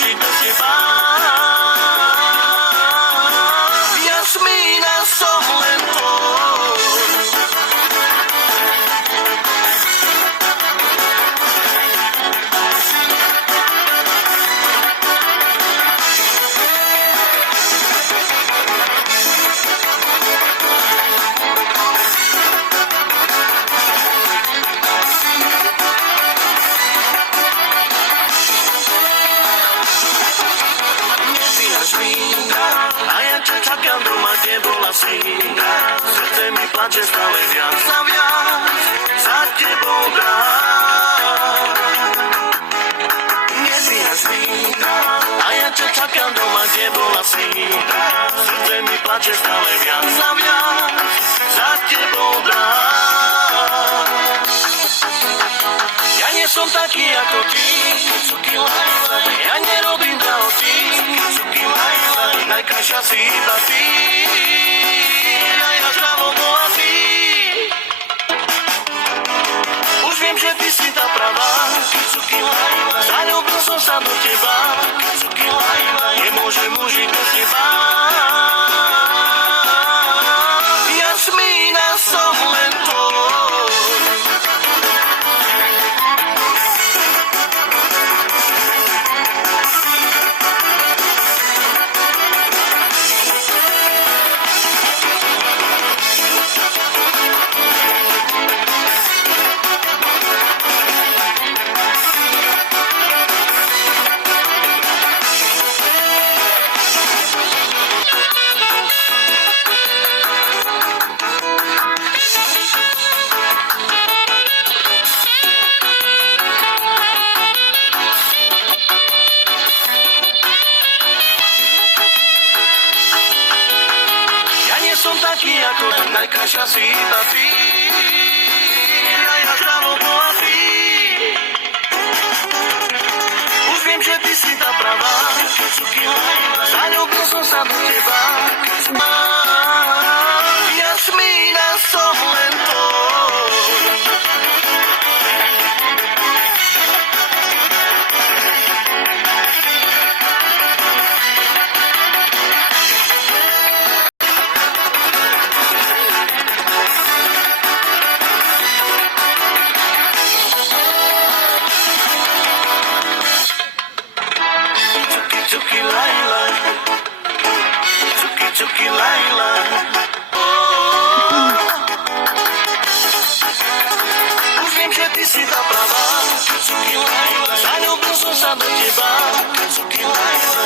žiť bez teba. Jasmína, som len tvoj. A ja ťa čakám doma, kde bola si. Srdce mi plače stále viac a viac za tebou dám. Nezvíhaš mi. A ja ťa čakám doma, kde bola si. Srdce mi plače stále viac a viac za tebou dám. Ja nie som taký ako ty, ja nerobím drahoty, najkrajšia si iba ty, a ja zdravo bohatý. Už viem, že ty si tá pravá, zaľúbil som sa do teba, nemôžem užiť bez teba. Jasmína, som len tvoj. Som taký ako najkrajšia si iba ty, a ja zdravo bohatý. Už viem, že ty si tá pravá, zaľúbil som sa do teba. Jasmína, som len tvoj. Cuki Laila, Cuki Laila, už viem, že ty si tá pravá, Cuki Laila, zaľúbil som sa do teba, Cuki Laila,